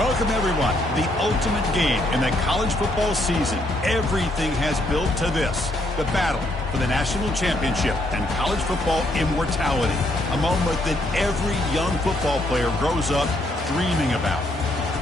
Welcome, everyone. The ultimate game in the college football season. Everything has built to this. The battle for the national championship and college football immortality. A moment that every young football player grows up dreaming about.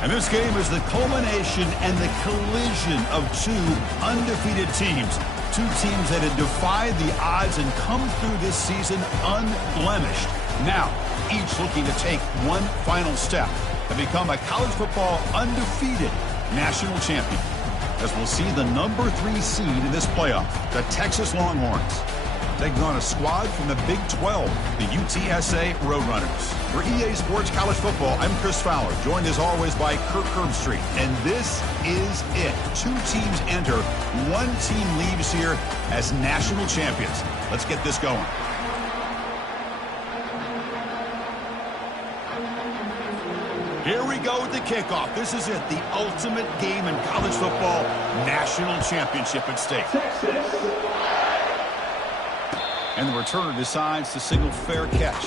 And this game is the culmination and the collision of two undefeated teams. Two teams that had defied the odds and come through this season unblemished. Now, each looking to take one final step to become a college football undefeated national champion. As we'll see the number 3 seed in this playoff, the Texas Longhorns, taking on a squad from the Big 12, the UTSA Roadrunners. For EA Sports College Football, I'm Chris Fowler, joined as always by Kirk Herbstreit. And this is it. 2 teams enter, 1 team leaves here as national champions. Let's get this going. Here we go with the kickoff. This is it, the ultimate game in college football, national championship at stake. And the returner decides to signal fair catch.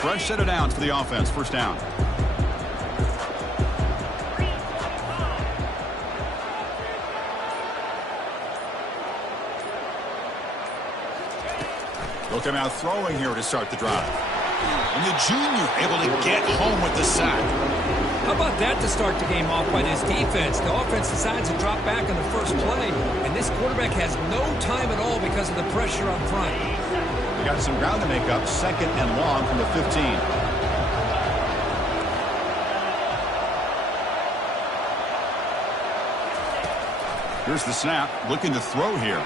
Fresh set of downs for the offense, first down. Look him out throwing here to start the drive. And the junior able to get home with the sack. How about that to start the game off by this defense? The offense decides to drop back on the first play, and this quarterback has no time at all because of the pressure up front. We got some ground to make up, second and long from the 15. Here's the snap, looking to throw here.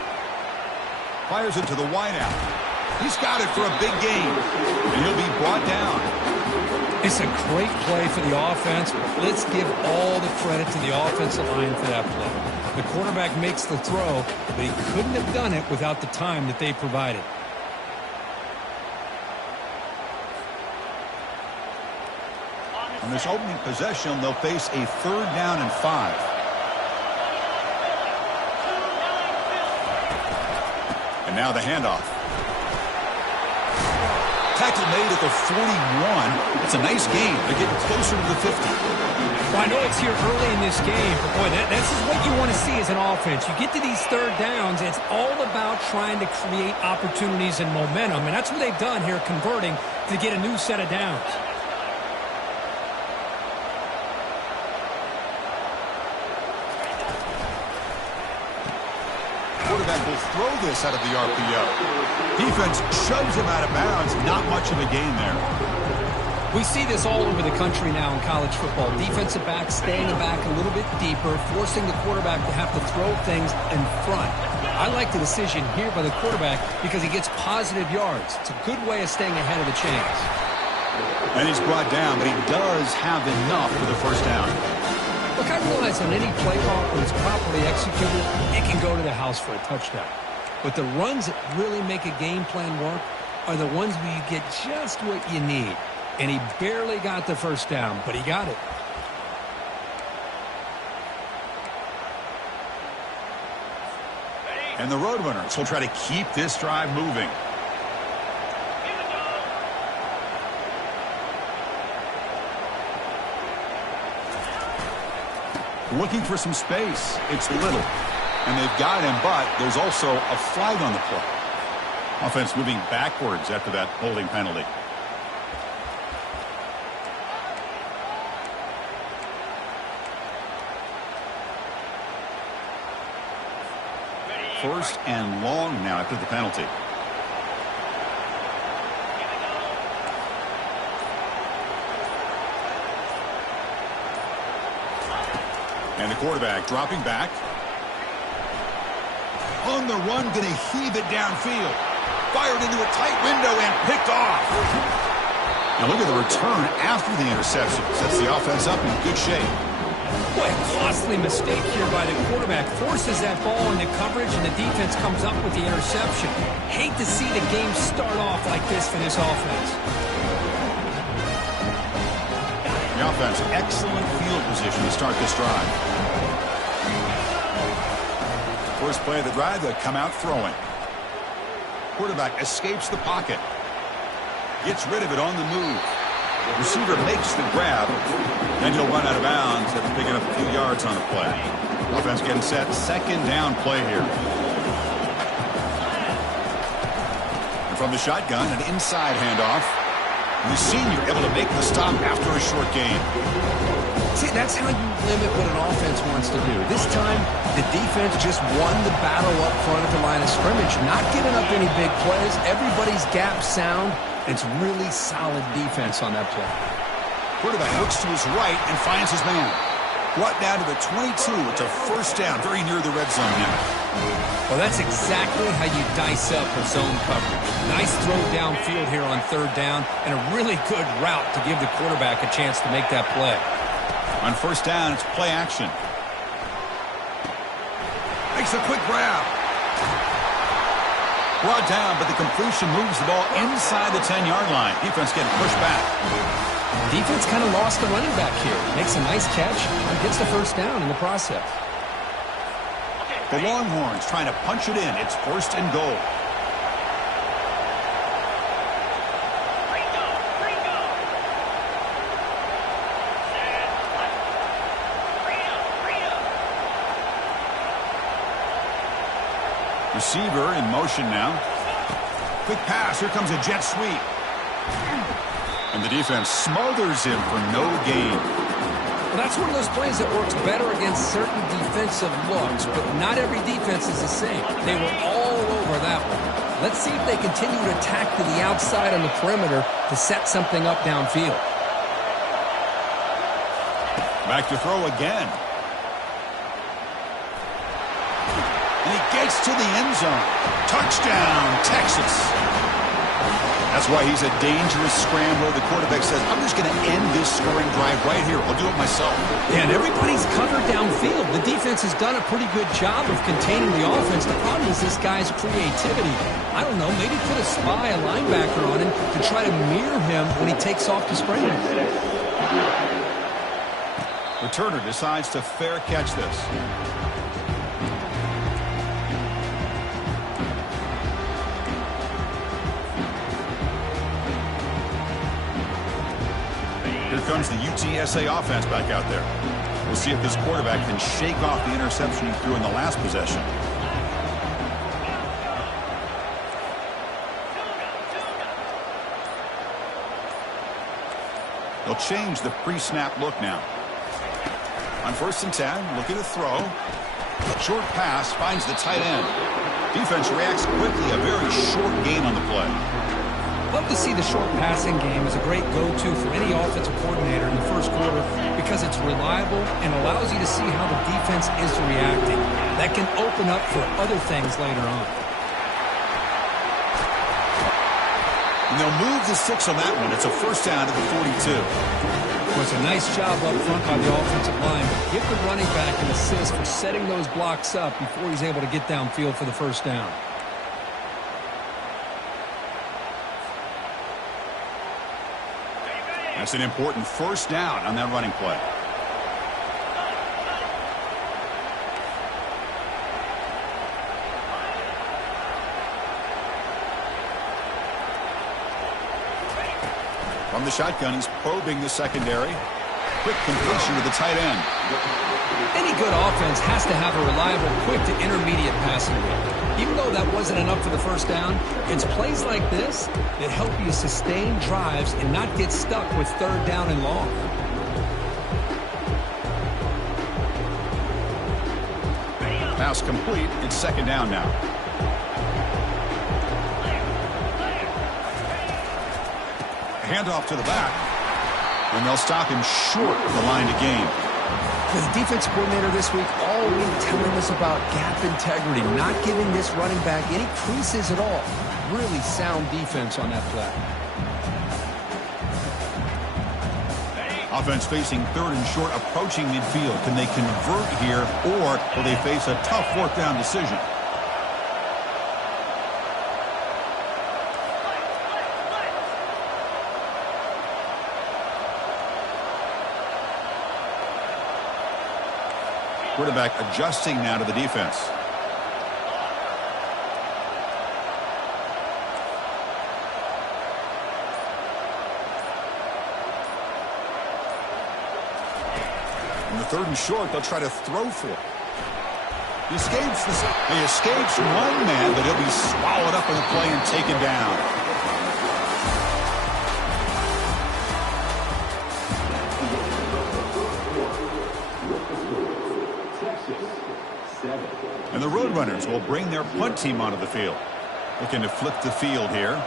Fires it to the wideout. He's got it for a big gain, and he'll be brought down. It's a great play for the offense, but let's give all the credit to the offensive line for that play. The quarterback makes the throw, but he couldn't have done it without the time that they provided. On this opening possession, they'll face a 3rd down and 5. And now the handoff. Tackle made at the 41. It's a nice gain. They're getting closer to the 50. Well, I know it's here early in this game, but boy, this is what you want to see as an offense. You get to these 3rd downs, it's all about trying to create opportunities and momentum, and that's what they've done here, converting to get a new set of downs. Quarterback will throw this out of the RPO. Defense shoves him out of bounds. Not much of a gain there. We see this all over the country now in college football. Defensive backs staying back a little bit deeper, forcing the quarterback to have to throw things in front. I like the decision here by the quarterback because he gets positive yards. It's a good way of staying ahead of the chains. And he's brought down, but he does have enough for the first down. Look, I realize on any play call, when it's properly executed, it can go to the house for a touchdown. But the runs that really make a game plan work are the ones where you get just what you need. And he barely got the first down, but he got it. And the Roadrunners will try to keep this drive moving. Looking for some space. It's little. And they've got him, but there's also a flag on the play. Offense moving backwards after that holding penalty. First and long now after the penalty. And the quarterback dropping back. On the run, going to heave it downfield. Fired into a tight window and picked off. Now look at the return after the interception. Sets the offense up in good shape. Boy, a costly mistake here by the quarterback. Forces that ball into coverage, and the defense comes up with the interception. Hate to see the game start off like this for this offense. The offense, excellent field position to start this drive. First play of the drive, they come out throwing. Quarterback escapes the pocket. Gets rid of it on the move. Receiver makes the grab. And he'll run out of bounds after picking up a few yards on the play. Offense getting set. Second down play here. And from the shotgun, an inside handoff. And the senior able to make the stop after a short gain. See, that's how you limit what an offense wants to do. This time, the defense just won the battle up front at the line of scrimmage, not giving up any big plays. Everybody's gap sound. It's really solid defense on that play. Quarterback looks to his right and finds his man. Brought down to the 22. It's a first down, very near the red zone now. Well, that's exactly how you dice up a zone coverage. Nice throw downfield here on third down, and a really good route to give the quarterback a chance to make that play. On first down, it's play action. Makes a quick grab. Brought down, but the completion moves the ball inside the 10-yard line. Defense getting pushed back. Defense kind of lost the running back here. Makes a nice catch and gets the first down in the process. The Longhorns trying to punch it in. It's first and goal. Receiver in motion now. Quick pass. Here comes a jet sweep. And the defense smothers him for no gain. Well, that's one of those plays that works better against certain defensive looks, but not every defense is the same. They were all over that one. Let's see if they continue to attack to the outside on the perimeter to set something up downfield. Back to throw again. And he gets to the end zone. Touchdown, Texas. That's why he's a dangerous scrambler. The quarterback says, I'm just going to end this scoring drive right here. I'll do it myself. And everybody's covered downfield. The defense has done a pretty good job of containing the offense. The problem is this guy's creativity. I don't know, maybe put a spy, a linebacker on him to try to mirror him when he takes off to scramble. Returner decides to fair catch this. Here comes the UTSA offense back out there. We'll see if this quarterback can shake off the interception he threw in the last possession. They'll change the pre-snap look now. On first and 10, looking to throw. Short pass finds the tight end. Defense reacts quickly, a very short gain on the play. Love to see the short passing game as a great go-to for any offensive coordinator in the first quarter because it's reliable and allows you to see how the defense is reacting. That can open up for other things later on. And they'll move the 6 on that one. It's a first down at the 42. Well, it's a nice job up front by the offensive line. Give the running back an assist for setting those blocks up before he's able to get downfield for the first down. That's an important first down on that running play. From the shotgun, he's probing the secondary. Quick completion to the tight end. Any good offense has to have a reliable, quick to intermediate passing game. Even though that wasn't enough for the first down, it's plays like this that help you sustain drives and not get stuck with third down and long. Pass complete. It's second down now. Handoff to the back. And they'll stop him short of the line to gain. The defensive coordinator this week all week telling us about gap integrity, not giving this running back any creases at all. Really sound defense on that play. Offense facing third and short, approaching midfield. Can they convert here, or will they face a tough fourth down decision? Quarterback adjusting now to the defense. In the 3rd and short, they'll try to throw for it. He escapes one man, but he'll be swallowed up in the play and taken down. And the Roadrunners will bring their punt team onto the field. Looking to flip the field here.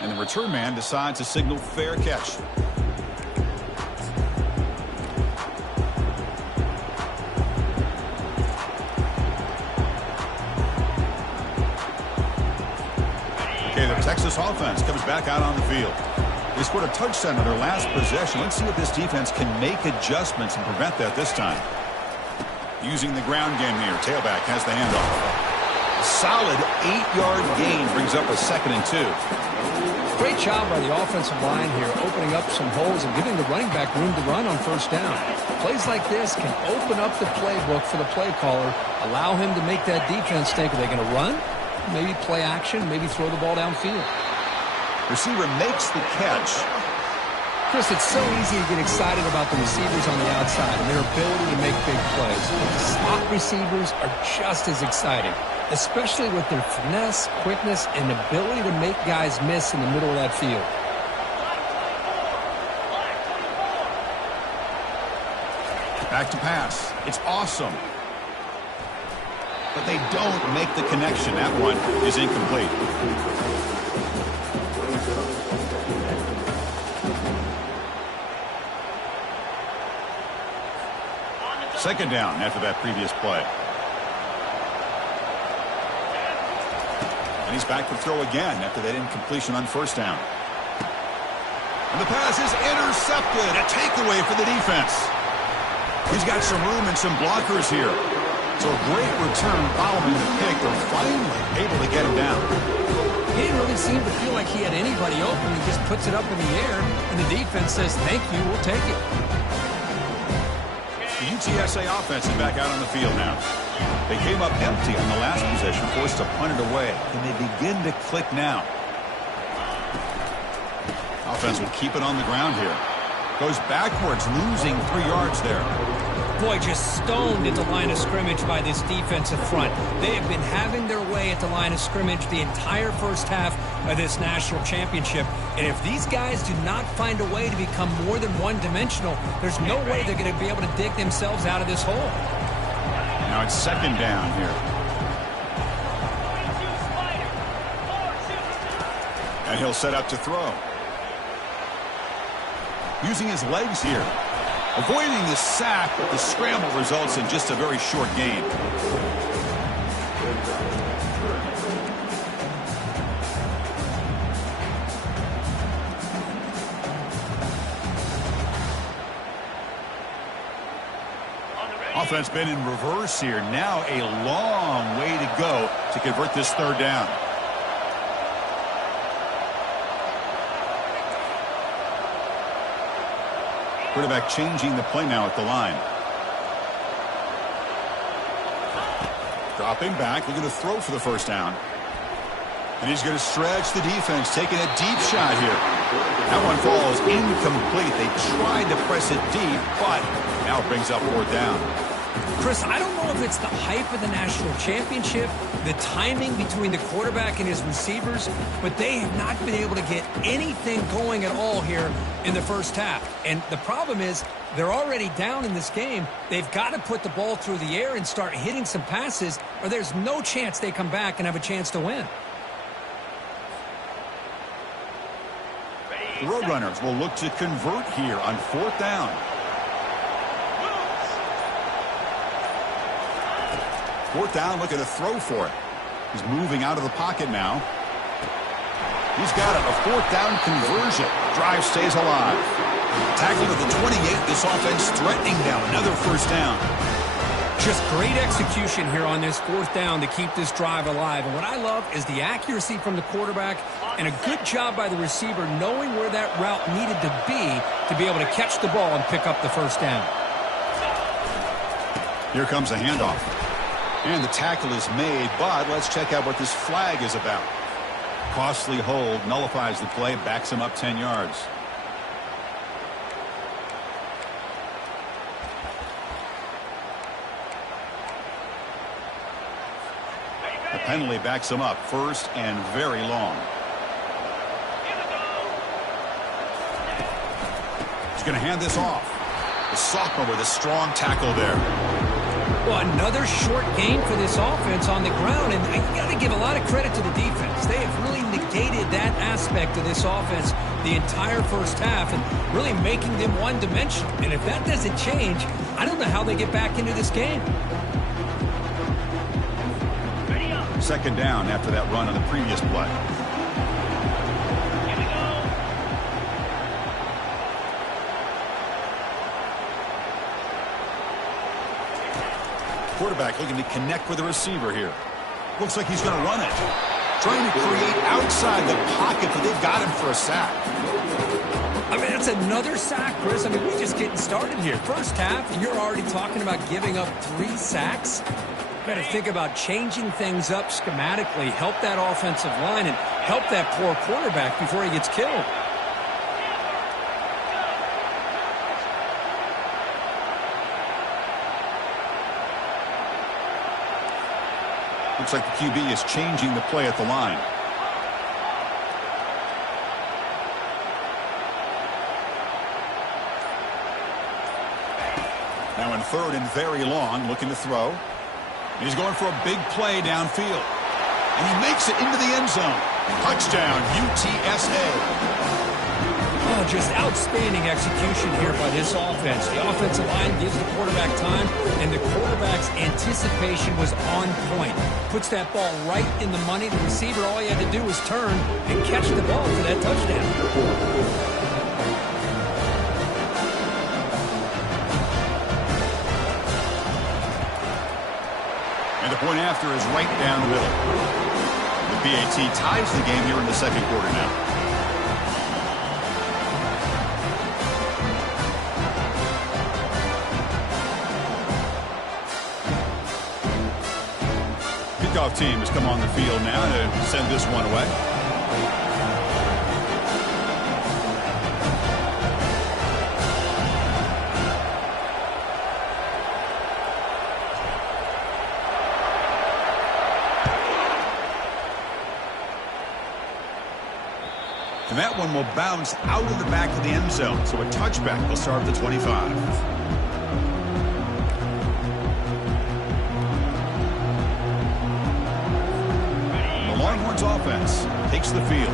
And the return man decides to signal fair catch. Okay, the Texas offense comes back out on the field. They scored a touchdown on their last possession. Let's see if this defense can make adjustments and prevent that this time. Using the ground game here. Tailback has the handoff. Solid 8-yard gain brings up a 2nd and 2. Great job by the offensive line here, opening up some holes and giving the running back room to run on 1st down. Plays like this can open up the playbook for the play caller, allow him to make that defense think, are they going to run? Maybe play action, maybe throw the ball downfield. Receiver makes the catch. Chris, it's so easy to get excited about the receivers on the outside and their ability to make big plays. But the slot receivers are just as exciting, especially with their finesse, quickness, and ability to make guys miss in the middle of that field. Back to pass. It's awesome. But they don't make the connection. That one is incomplete. Second down after that previous play. And he's back to throw again after that incompletion on 1st down. And the pass is intercepted. A takeaway for the defense. He's got some room and some blockers here. So a great return following the pick. They're finally able to get him down. He didn't really seem to feel like he had anybody open. He just puts it up in the air, and the defense says, thank you, we'll take it. The UTSA offense is back out on the field now. They came up empty on the last possession, forced to punt it away. And they begin to click now. Offense will keep it on the ground here. Goes backwards, losing 3 yards there. Boy, just stoned at the line of scrimmage by this defensive front. They have been having their way at the line of scrimmage the entire 1st half of this national championship. And if these guys do not find a way to become more than one-dimensional, there's no way they're going to be able to dig themselves out of this hole. Now it's 2nd down here. And he'll set up to throw. Using his legs here. Avoiding the sack, but the scramble results in just a very short gain. Offense been in reverse here. Now a long way to go to convert this 3rd down. Quarterback changing the play now at the line. Dropping back, looking to throw for the 1st down. And he's going to stretch the defense, taking a deep shot here. That one falls incomplete. They tried to press it deep, but now it brings up 4th down. Chris, I don't know if it's the hype of the national championship, the timing between the quarterback and his receivers, but they have not been able to get anything going at all here in the 1st half. And the problem is they're already down in this game. They've got to put the ball through the air and start hitting some passes, or there's no chance they come back and have a chance to win. The Roadrunners will look to convert here on 4th down. Fourth down, looking to throw for it. He's moving out of the pocket now. He's got it, a 4th down conversion. Drive stays alive. Tackled at the 28, this offense threatening now. Another 1st down. Just great execution here on this fourth down to keep this drive alive. And what I love is the accuracy from the quarterback and a good job by the receiver knowing where that route needed to be able to catch the ball and pick up the first down. Here comes a handoff. And the tackle is made, but let's check out what this flag is about. Costly hold, nullifies the play, backs him up 10 yards. The penalty backs him up, first and very long. He's going to hand this off. The sophomore with a strong tackle there. Well, another short gain for this offense on the ground, and I got to give a lot of credit to the defense. They have really negated that aspect of this offense the entire first half and really making them one-dimensional. And if that doesn't change, I don't know how they get back into this game. Second down after that run on the previous play. Quarterback looking to connect with the receiver here. Looks like he's going to run it. Trying to create outside the pocket, but they've got him for a sack. I mean, it's another sack, Chris. I mean, we're just getting started here. First half, and you're already talking about giving up 3 sacks. Got to think about changing things up schematically, help that offensive line, and help that poor quarterback before he gets killed. Looks like the QB is changing the play at the line. Now in third and very long, looking to throw. He's going for a big play downfield. And he makes it into the end zone. Touchdown, UTSA. Oh, just outstanding execution here by this offense. The offensive line gives the quarterback time, and the quarterback's anticipation was on point. Puts that ball right in the money. The receiver, all he had to do was turn and catch the ball for that touchdown. And the point after is right down the middle. The PAT ties the game here in the second quarter now. Kickoff team has come on the field now to send this one away. And that one will bounce out of the back of the end zone. So a touchback will start at the 25. The Longhorns offense takes the field.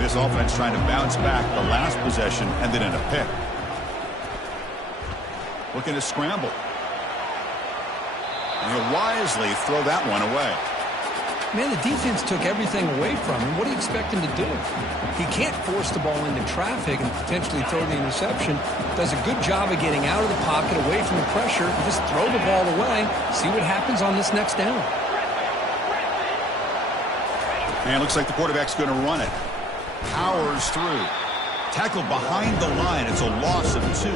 This offense trying to bounce back. The last possession ended in a pick. Looking to scramble. And he'll wisely throw that one away. Man, the defense took everything away from him. What do you expect him to do? He can't force the ball into traffic and potentially throw the interception. Does a good job of getting out of the pocket, away from the pressure. Just throw the ball away. See what happens on this next down. And it looks like the quarterback's going to run it. Powers through. Tackled behind the line. It's a loss of 2.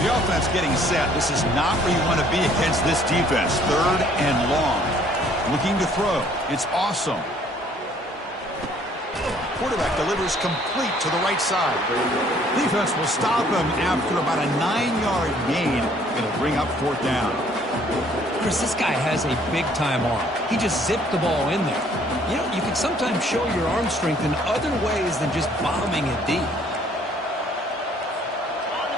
The offense getting set. This is not where you want to be against this defense. Third and long. Looking to throw. It's awesome. Quarterback delivers complete to the right side. Defense will stop him after about a 9-yard gain. It'll bring up fourth down. Chris, this guy has a big-time arm. He just zipped the ball in there. You know, you can sometimes show your arm strength in other ways than just bombing it deep.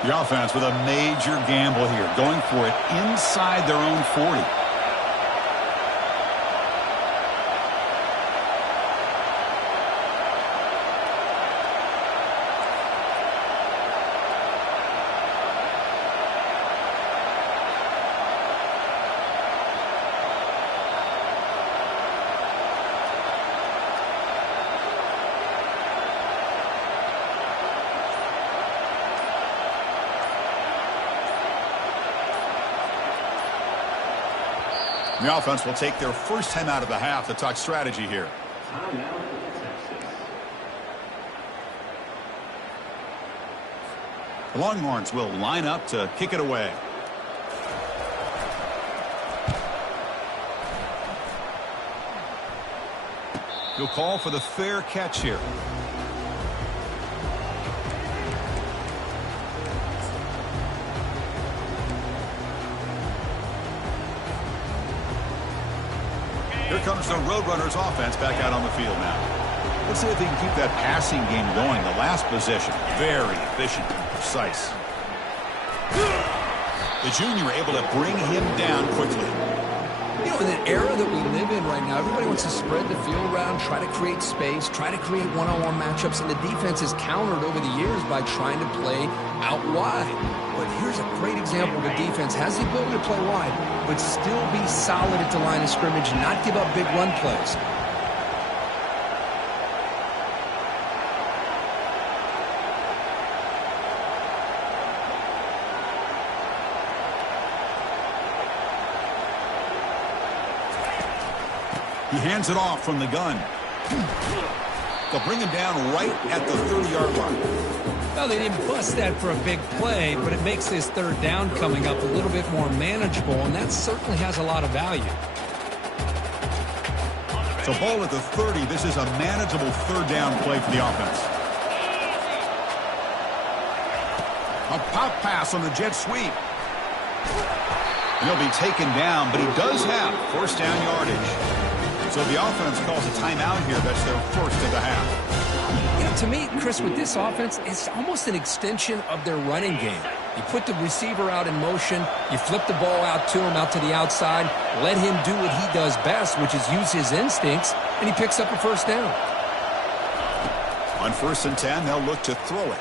The offense with a major gamble here, going for it inside their own 40. The offense will take their first time out of the half to talk strategy here. The Longhorns will line up to kick it away. He'll call for the fair catch here. Here comes the Roadrunners offense back out on the field now. Let's see if they can keep that passing game going. The last possession, very efficient and precise. The junior able to bring him down quickly. You know, in the era that we live in right now, everybody wants to spread the field around, try to create space, try to create one-on-one matchups, and the defense is countered over the years by trying to play out wide. But here's a great example of a defense has the ability to play wide, but still be solid at the line of scrimmage and not give up big run plays. He hands it off from the gun. They'll bring him down right at the 30-yard line. Well, they didn't bust that for a big play, but it makes this third down coming up a little bit more manageable, and that certainly has a lot of value. So ball at the 30. This is a manageable third down play for the offense. A pop pass on the jet sweep. And he'll be taken down, but he does have first down yardage. So the offense calls a timeout here. That's their first of the half. You know, to me, Chris, with this offense, it's almost an extension of their running game. You put the receiver out in motion, you flip the ball out to him, out to the outside, let him do what he does best, which is use his instincts, and he picks up a first down. On 1st and 10, they'll look to throw it.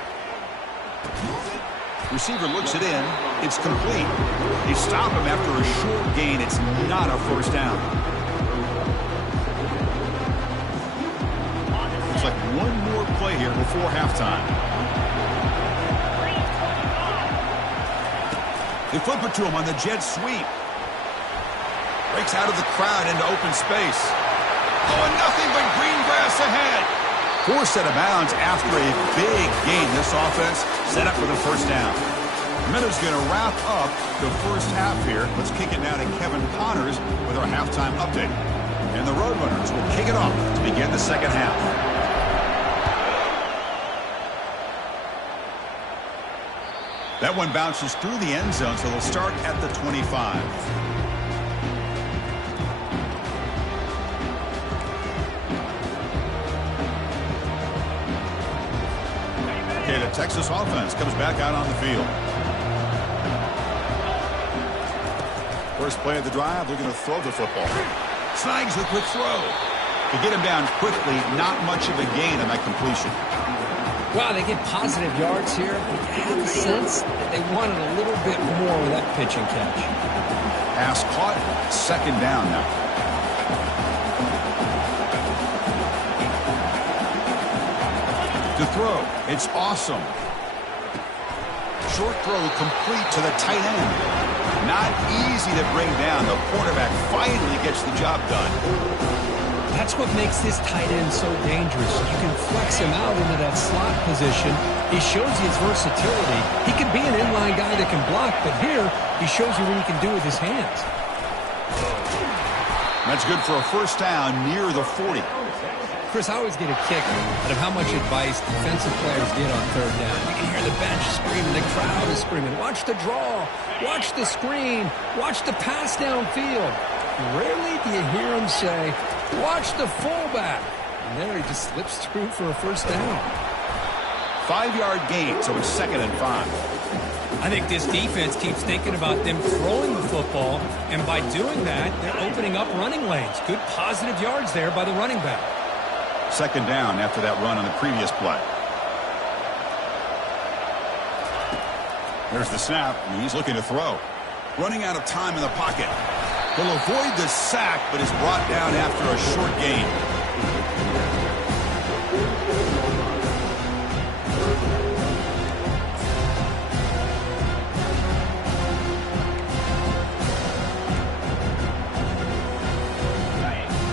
Receiver looks it in. It's complete. They stop him after a short gain. It's not a first down. Looks like one more play here before halftime. They flip it to him on the jet sweep. Breaks out of the crowd into open space. Oh, and nothing but green grass ahead. Forced out of bounds after a big gain. This offense set up for the first down. Minutes going to wrap up the first half here. Let's kick it now to Kevin Connors with our halftime update. And the Roadrunners will kick it off to begin the second half. That one bounces through the end zone, so they'll start at the 25. Okay, the Texas offense comes back out on the field. First play of the drive, they're going to throw the football. Snags the quick throw. To get him down quickly, not much of a gain on that completion. Wow, they get positive yards here, but you have a sense that they wanted a little bit more with that pitch and catch. Pass caught, second down now. To throw, it's awesome. Short throw complete to the tight end. Not easy to bring down. The quarterback finally gets the job done. That's what makes this tight end so dangerous. You can flex him out into that slot position. He shows his versatility. He can be an inline guy that can block, but here he shows you what he can do with his hands. That's good for a first down near the 40. Chris, I always get a kick out of how much advice defensive players get on third down. You can hear the bench screaming, the crowd is screaming, watch the draw, watch the screen, watch the pass downfield. Rarely do you hear them say, watch the fullback. And there he just slips through for a first down. 5-yard gain, so it's 2nd and 5. I think this defense keeps thinking about them throwing the football, and by doing that, they're opening up running lanes. Good positive yards there by the running back. 2nd down after that run on the previous play. There's the snap, and he's looking to throw. Running out of time in the pocket. He'll avoid the sack, but is brought down after a short gain.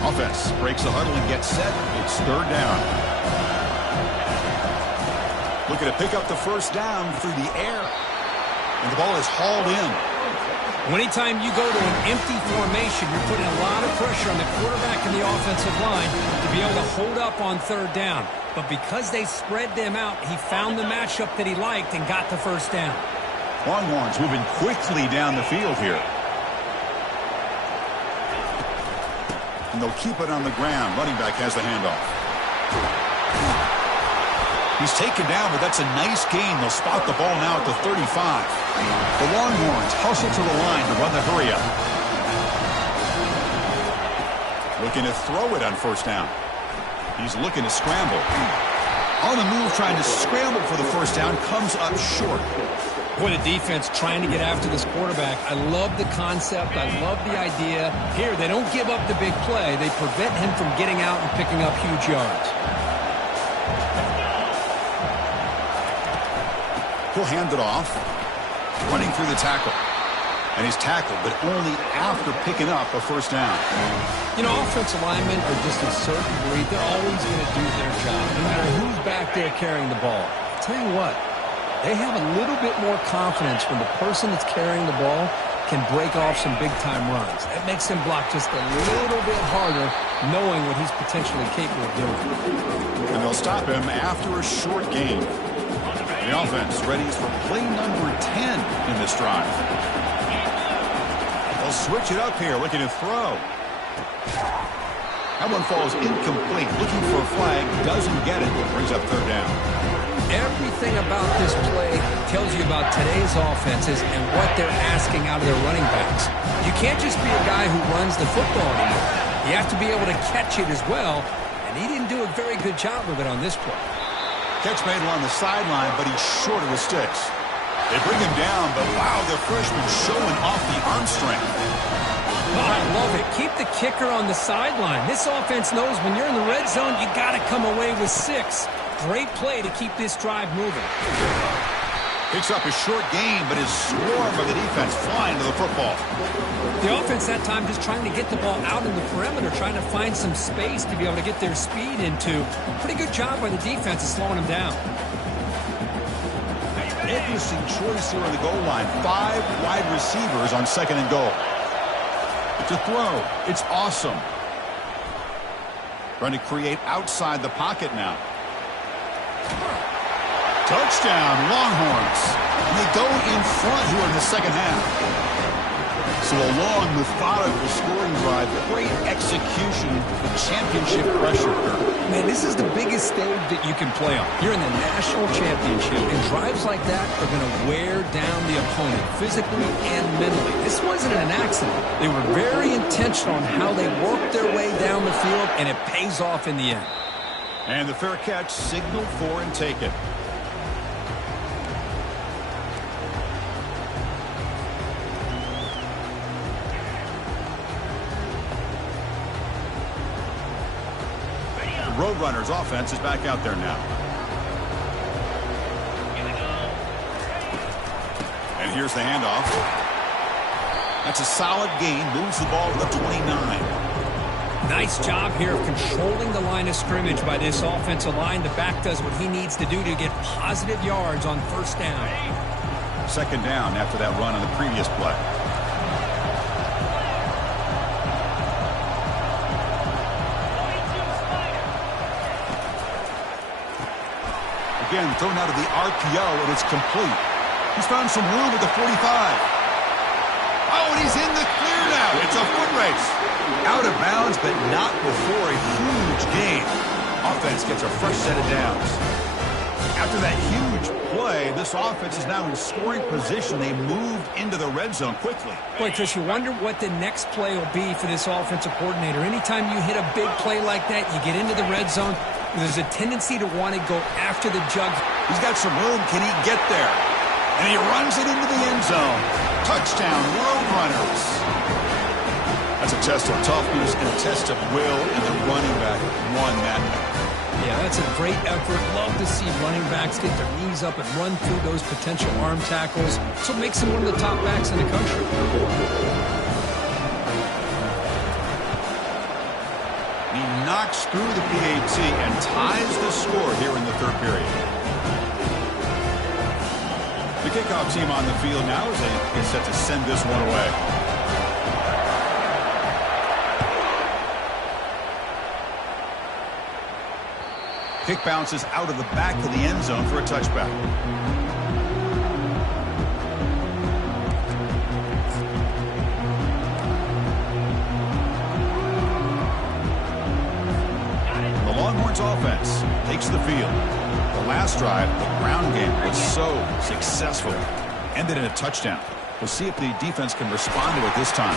Offense breaks the huddle and gets set. It's third down. Looking to pick up the first down through the air. And the ball is hauled in. Anytime you go to an empty formation, you're putting a lot of pressure on the quarterback and the offensive line to be able to hold up on third down. But because they spread them out, he found the matchup that he liked and got the first down. Longhorns moving quickly down the field here. And they'll keep it on the ground. Running back has the handoff. He's taken down, but that's a nice gain. They'll spot the ball now at the 35. The Longhorns hustle to the line to run the hurry up. Looking to throw it on first down. He's looking to scramble. On the move, trying to scramble for the first down, comes up short. Boy, the defense trying to get after this quarterback. I love the concept. I love the idea. Here, they don't give up the big play. They prevent him from getting out and picking up huge yards. He'll hand it off. Running through the tackle. And he's tackled, but only after picking up a first down. You know, offensive linemen are just a certain breed. They're always going to do their job, no matter who's back there carrying the ball. I'll tell you what, they have a little bit more confidence when the person that's carrying the ball can break off some big-time runs. That makes him block just a little bit harder, knowing what he's potentially capable of doing. And they'll stop him after a short gain. The offense readies for play number 10 in this drive. They'll switch it up here, looking to throw. That one falls incomplete. Looking for a flag, doesn't get it. Brings up third down. Everything about this play tells you about today's offenses and what they're asking out of their running backs. You can't just be a guy who runs the football anymore. You have to be able to catch it as well, and he didn't do a very good job of it on this play. Catch made along the sideline, but he's short of the sticks. They bring him down, but wow, the freshman showing off the arm strength. Oh, I love it. Keep the kicker on the sideline. This offense knows when you're in the red zone, you got to come away with 6. Great play to keep this drive moving. Picks up a short gain, but his swarm of the defense flying to the football. The offense that time just trying to get the ball out in the perimeter, trying to find some space to be able to get their speed into. Pretty good job by the defense of slowing them down. Interesting choice here on the goal line. 5 wide receivers on second and goal. To throw, it's awesome. Trying to create outside the pocket now. Touchdown, Longhorns. And they go in front here in the second half. So a long, methodical scoring drive. Great execution with championship pressure. Man, this is the biggest stage that you can play on. You're in the national championship, and drives like that are going to wear down the opponent physically and mentally. This wasn't an accident. They were very intentional on how they worked their way down the field, and it pays off in the end. And the fair catch, signal for and take it. Roadrunners offense is back out there now. And here's the handoff. That's a solid gain. Moves the ball to the 29. Nice job here of controlling the line of scrimmage by this offensive line. The back does what he needs to do to get positive yards on first down. Second down after that run on the previous play. Again, thrown out of the RPO, and it's complete. He's found some room at the 45. Oh, and he's in the clear now. It's a foot race. Out of bounds, but not before a huge gain. Offense gets a fresh set of downs. After that huge play, this offense is now in scoring position. They moved into the red zone quickly. Boy, Chris, you wonder what the next play will be for this offensive coordinator. Anytime you hit a big play like that, you get into the red zone, there's a tendency to want to go after the jug. He's got some room. Can he get there? And he runs it into the end zone. Touchdown, Roadrunners. That's a test of toughness and a test of will, and the running back won that. Yeah, that's a great effort. Love to see running backs get their knees up and run through those potential arm tackles. So it makes him one of the top backs in the country. He knocks through the PAT and ties the score here in the third period. The kickoff team on the field now as they get set to send this one away. Kick bounces out of the back of the end zone for a touchback. The Longhorns offense takes the field. The last drive, the ground game was so successful. Ended in a touchdown. We'll see if the defense can respond to it this time.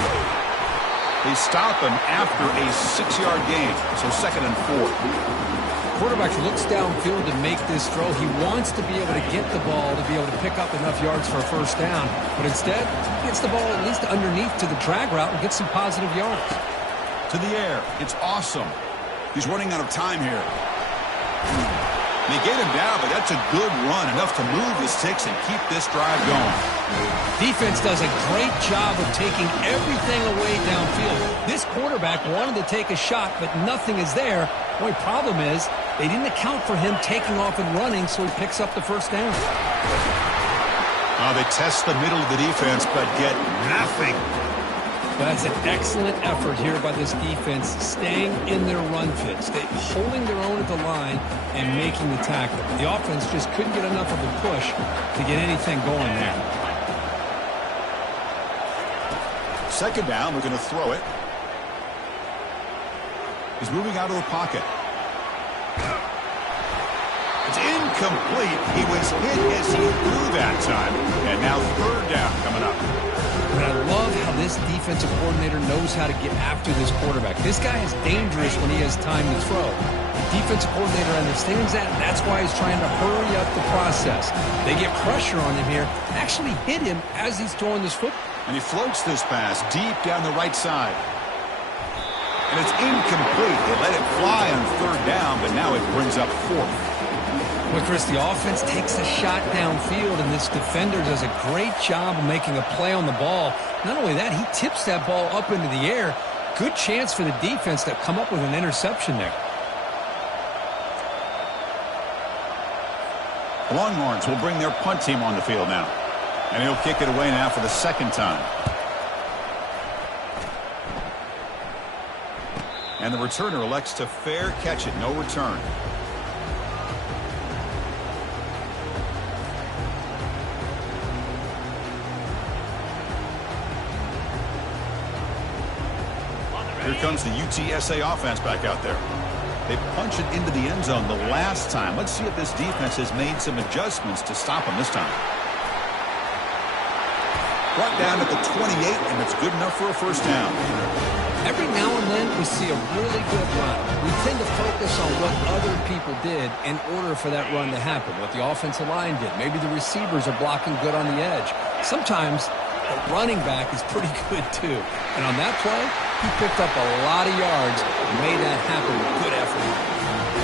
They stop him after a 6-yard gain, so 2nd and 4. Quarterback looks downfield to make this throw. He wants to be able to get the ball to be able to pick up enough yards for a first down. But instead, he gets the ball at least underneath to the drag route and gets some positive yards. To the air. It's awesome. He's running out of time here. They get him down, but that's a good run. Enough to move the sticks and keep this drive going. Defense does a great job of taking everything away downfield. This quarterback wanted to take a shot, but nothing is there. The only problem is they didn't account for him taking off and running, so he picks up the first down. They test the middle of the defense, but get nothing. That's an excellent effort here by this defense, staying in their run fit, holding their own at the line and making the tackle. The offense just couldn't get enough of a push to get anything going there. 2nd down, we're going to throw it. He's moving out of the pocket. It's incomplete. He was hit as he threw that time. And now 3rd down coming up. And I love how this defensive coordinator knows how to get after this quarterback. This guy is dangerous when he has time to throw. The defensive coordinator understands that, and that's why he's trying to hurry up the process. They get pressure on him here, actually hit him as he's throwing this football. And he floats this pass deep down the right side. And it's incomplete. They let it fly on 3rd down, but now it brings up 4th. Well, Chris, the offense takes a shot downfield, and this defender does a great job of making a play on the ball. Not only that, he tips that ball up into the air. Good chance for the defense to come up with an interception there. The Longhorns will bring their punt team on the field now. And he'll kick it away now for the 2nd time. And the returner elects to fair catch it. No return. Here comes the UTSA offense back out there. They punch it into the end zone the last time. Let's see if this defense has made some adjustments to stop them this time. Brought down at the 28, and it's good enough for a first down. Every now and then we see a really good run. We tend to focus on what other people did in order for that run to happen, what the offensive line did. Maybe the receivers are blocking good on the edge. Sometimes the running back is pretty good too. And on that play, he picked up a lot of yards and made that happen with good effort.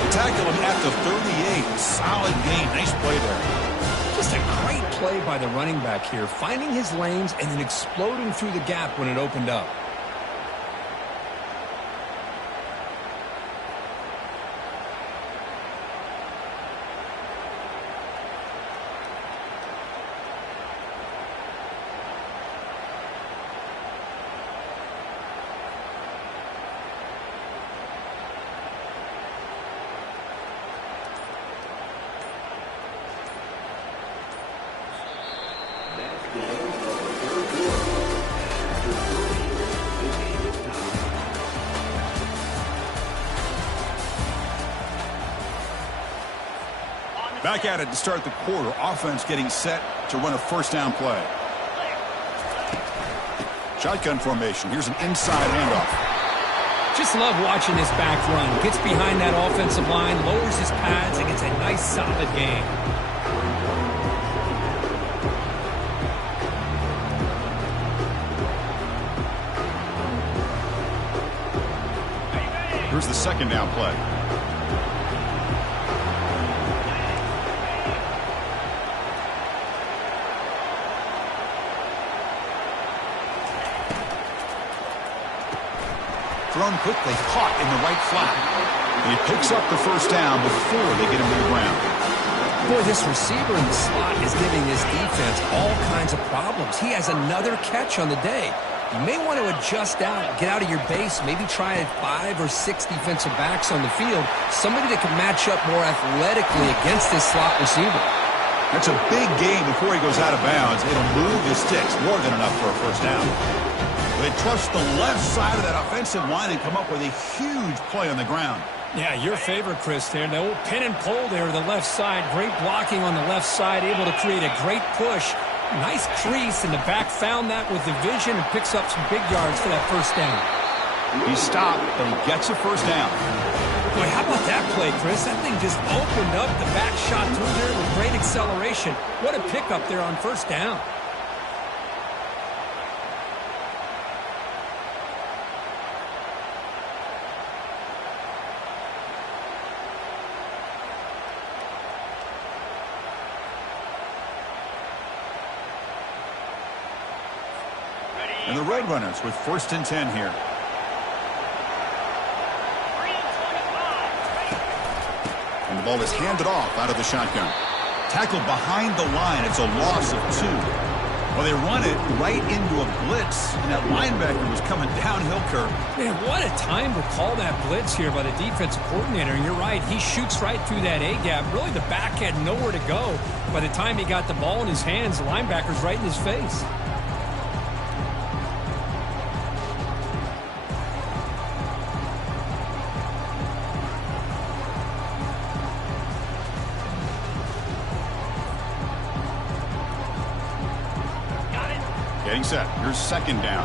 They tackle him at the 38. Solid gain. Nice play there. Just a great play by the running back here, finding his lanes and then exploding through the gap when it opened up. Back at it to start the quarter. Offense getting set to run a first down play. Shotgun formation. Here's an inside handoff. Just love watching this back run. Gets behind that offensive line, lowers his pads, and gets a nice solid gain. Here's the 2nd down play. thrown quickly, caught in the right flat. And he picks up the first down before they get him to the ground. Boy, this receiver in the slot is giving this defense all kinds of problems. He has another catch on the day. You may want to adjust out, get out of your base, maybe try 5 or 6 defensive backs on the field, somebody that can match up more athletically against this slot receiver. That's a big gain before he goes out of bounds. It'll move his sticks more than enough for a first down. They trust the left side of that offensive line and come up with a huge play on the ground. Yeah, your favorite, Chris, there. The old pin and pull there to the left side. Great blocking on the left side, able to create a great push. Nice crease, and the back found that with the vision and picks up some big yards for that first down. He stopped, but he gets a first down. Boy, how about that play, Chris? That thing just opened up. The back shot through there with great acceleration. What a pickup there on first down. And the Roadrunners with 1st and 10 here. And the ball is handed off out of the shotgun. Tackled behind the line. It's a loss of 2. Well, they run it right into a blitz, and that linebacker was coming downhill curve. Man, what a time to call that blitz here by the defensive coordinator. And you're right, he shoots right through that A-gap. Really, the back had nowhere to go. By the time he got the ball in his hands, the linebacker's right in his face. Getting set. Here's 2nd down.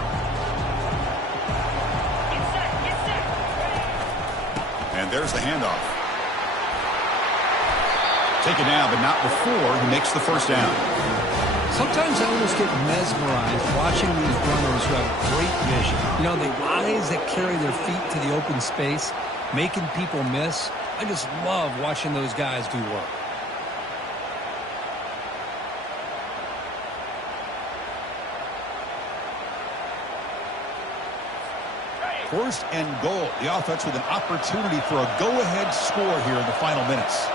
And there's the handoff. Taken down, but not before he makes the first down. Sometimes I almost get mesmerized watching these runners who have great vision. You know, the eyes that carry their feet to the open space, making people miss. I just love watching those guys do work. 1st and goal. The offense with an opportunity for a go-ahead score here in the final minutes.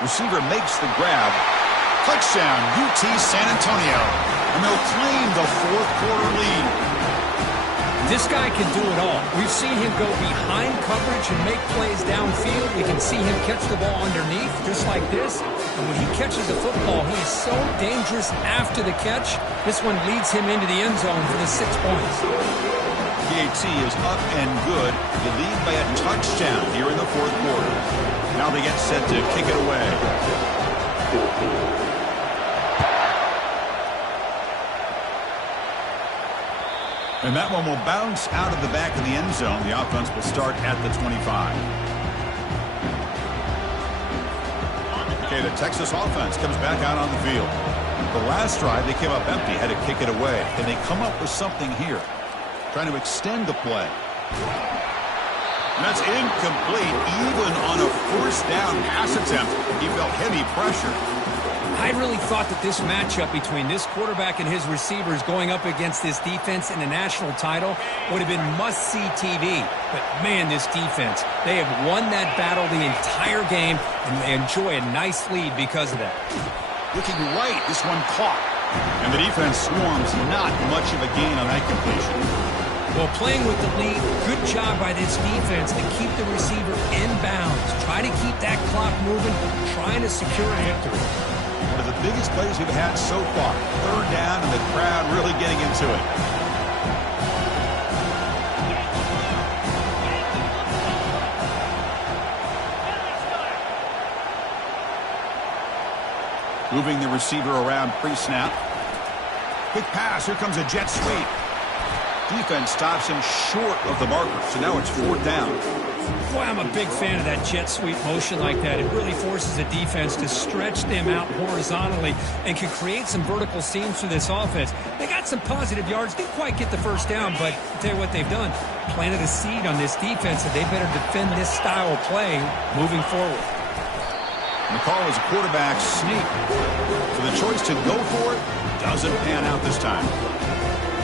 Receiver makes the grab. Touchdown, UT San Antonio. And they'll claim the 4th quarter lead. This guy can do it all. We've seen him go behind coverage and make plays downfield. We can see him catch the ball underneath, just like this. And when he catches the football, he is so dangerous after the catch. This one leads him into the end zone for the 6 points. PAT is up and good. They lead by a touchdown here in the 4th quarter. Now they get set to kick it away. And that one will bounce out of the back of the end zone. The offense will start at the 25. Okay, the Texas offense comes back out on the field. The last drive, they came up empty, had to kick it away. And they come up with something here, trying to extend the play. And that's incomplete, even on a 1st down pass attempt. He felt heavy pressure. I really thought that this matchup between this quarterback and his receivers going up against this defense in a national title would have been must-see TV. But, man, this defense, they have won that battle the entire game, and they enjoy a nice lead because of that. Looking right, this one caught. And the defense swarms, not much of a gain on that completion. Well, playing with the lead, good job by this defense to keep the receiver in bounds. Try to keep that clock moving, trying to secure a victory. One of the biggest plays we've had so far. 3rd down, and the crowd really getting into it. Moving the receiver around pre-snap. Quick pass. Here comes a jet sweep. Defense stops him short of the marker, so now it's 4th down. Boy, I'm a big fan of that jet sweep motion like that. It really forces the defense to stretch them out horizontally and can create some vertical seams for this offense. They got some positive yards, didn't quite get the first down, but I'll tell you what they've done. Planted a seed on this defense that they better defend this style of play moving forward. And the call is a quarterback sneak. So the choice to go for it doesn't pan out this time.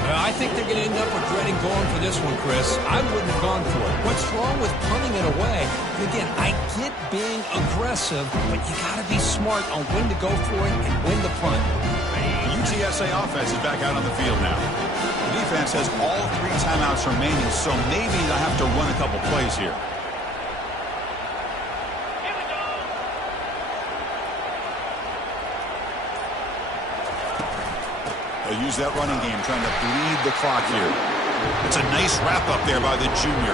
I think they're going to end up regretting going for this one, Chris. I wouldn't have gone for it. What's wrong with punting it away? And again, I get being aggressive, but you got to be smart on when to go for it and when to punt. The UTSA offense is back out on the field now. The defense has all 3 timeouts remaining, so maybe they'll have to run a couple plays here. They'll use that running game, trying to bleed the clock here. It's a nice wrap-up there by the junior.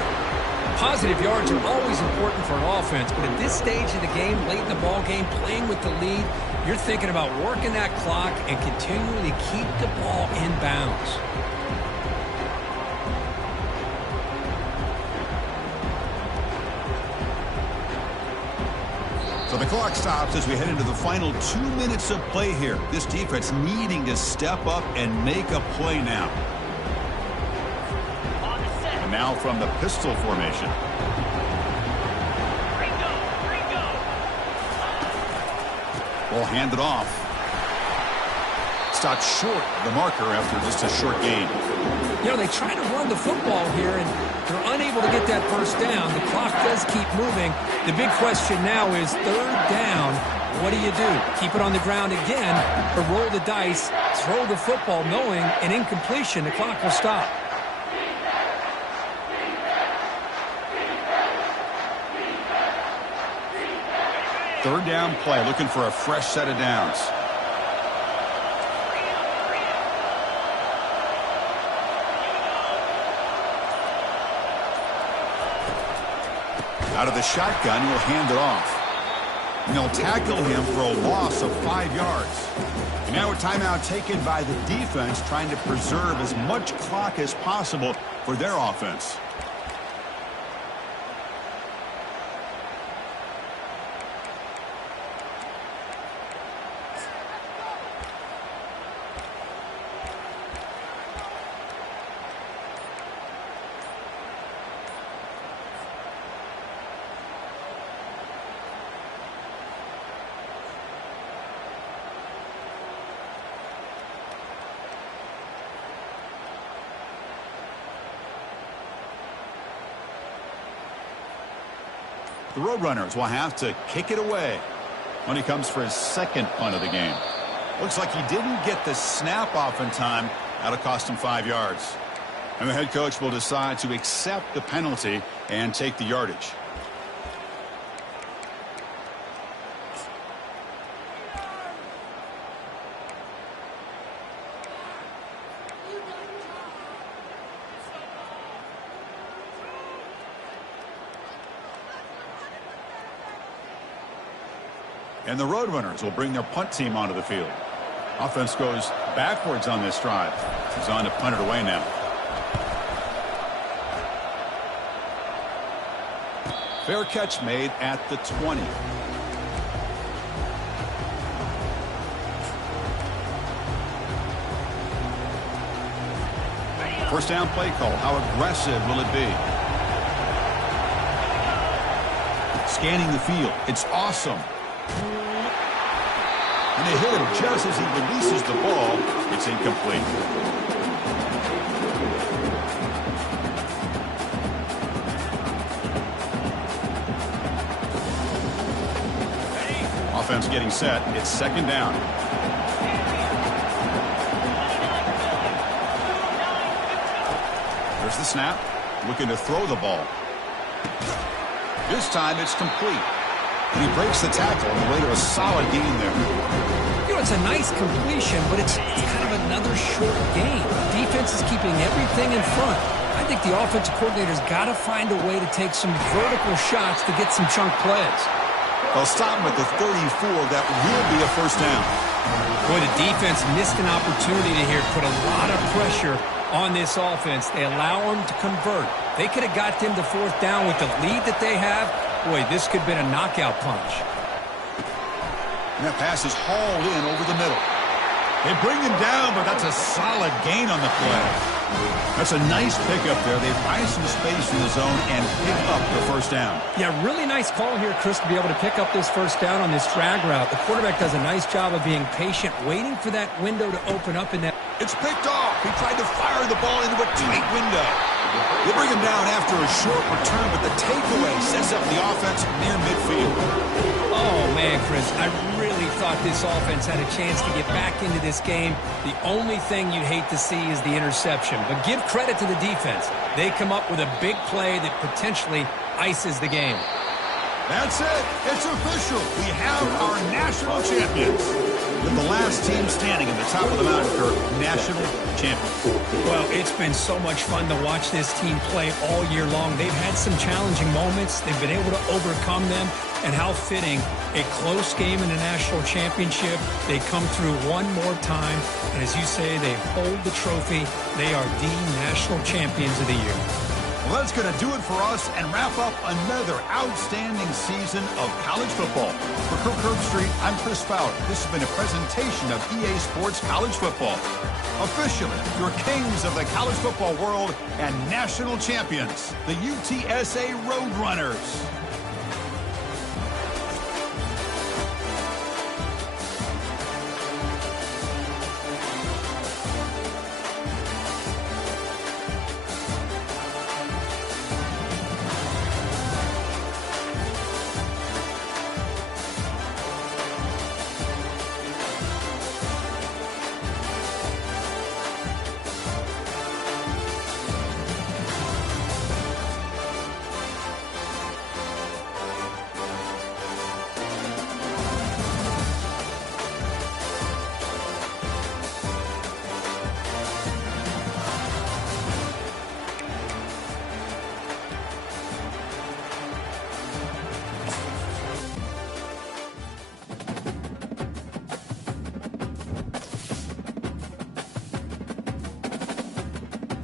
Positive yards are always important for an offense, but at this stage of the game, late in the ball game, playing with the lead, you're thinking about working that clock and continuing to keep the ball in bounds. So the clock stops as we head into the final 2 minutes of play here. This defense needing to step up and make a play now. And now from the pistol formation. Ball handed off. Stopped short of the marker after just a short gain. You know, they try to run the football here, and they're unable to get that first down. The clock does keep moving. The big question now is 3rd down. What do you do? Keep it on the ground again, or roll the dice, throw the football, knowing an incompletion, the clock will stop. Third down play, looking for a fresh set of downs. Out of the shotgun, he'll hand it off. And they'll tackle him for a loss of 5 yards. And now a timeout taken by the defense, trying to preserve as much clock as possible for their offense. The Roadrunners will have to kick it away when he comes for his 2nd punt of the game. Looks like he didn't get the snap off in time. That'll cost him 5 yards. And the head coach will decide to accept the penalty and take the yardage. And the Roadrunners will bring their punt team onto the field. Offense goes backwards on this drive. He's on to punt it away now. Fair catch made at the 20. First down play call. How aggressive will it be? Scanning the field. It's awesome. And they hit him just as he releases the ball. It's incomplete. Offense getting set. It's 2nd down. There's the snap. Looking to throw the ball. This time it's complete. And he breaks the tackle on the way to a solid gain there. You know, it's a nice completion, but it's kind of another short gain. The defense is keeping everything in front. I think the offensive coordinator's got to find a way to take some vertical shots to get some chunk plays. They'll stop him at the 34. That will be a first down. Boy, the defense missed an opportunity to here put a lot of pressure on this offense. They allow them to convert. They could have got them to 4th down with the lead that they have. Boy, this could have been a knockout punch. And that pass is hauled in over the middle. They bring him down, but that's a solid gain on the play. That's a nice pickup there. They find some space in the zone and pick up the first down. Yeah, really nice call here, Chris, to be able to pick up this first down on this drag route. The quarterback does a nice job of being patient, waiting for that window to open up in that. It's picked off. He tried to fire the ball into a tight window. They bring him down after a short return, but the takeaway sets up the offense near midfield. Oh, man, Chris, I really thought this offense had a chance to get back into this game. The only thing you'd hate to see is the interception. But give credit to the defense. They come up with a big play that potentially ices the game. That's it. It's official. We have our national champions. With the last team standing at the top of the mountain curve, national champions. Well, it's been so much fun to watch this team play all year long. They've had some challenging moments. They've been able to overcome them. And how fitting, a close game in the national championship. They come through one more time. And as you say, they hold the trophy. They are the national champions of the year. Well, that's going to do it for us and wrap up another outstanding season of college football. For Curb Street, I'm Chris Fowler. This has been a presentation of EA Sports College Football. Officially, your kings of the college football world and national champions, the UTSA Roadrunners.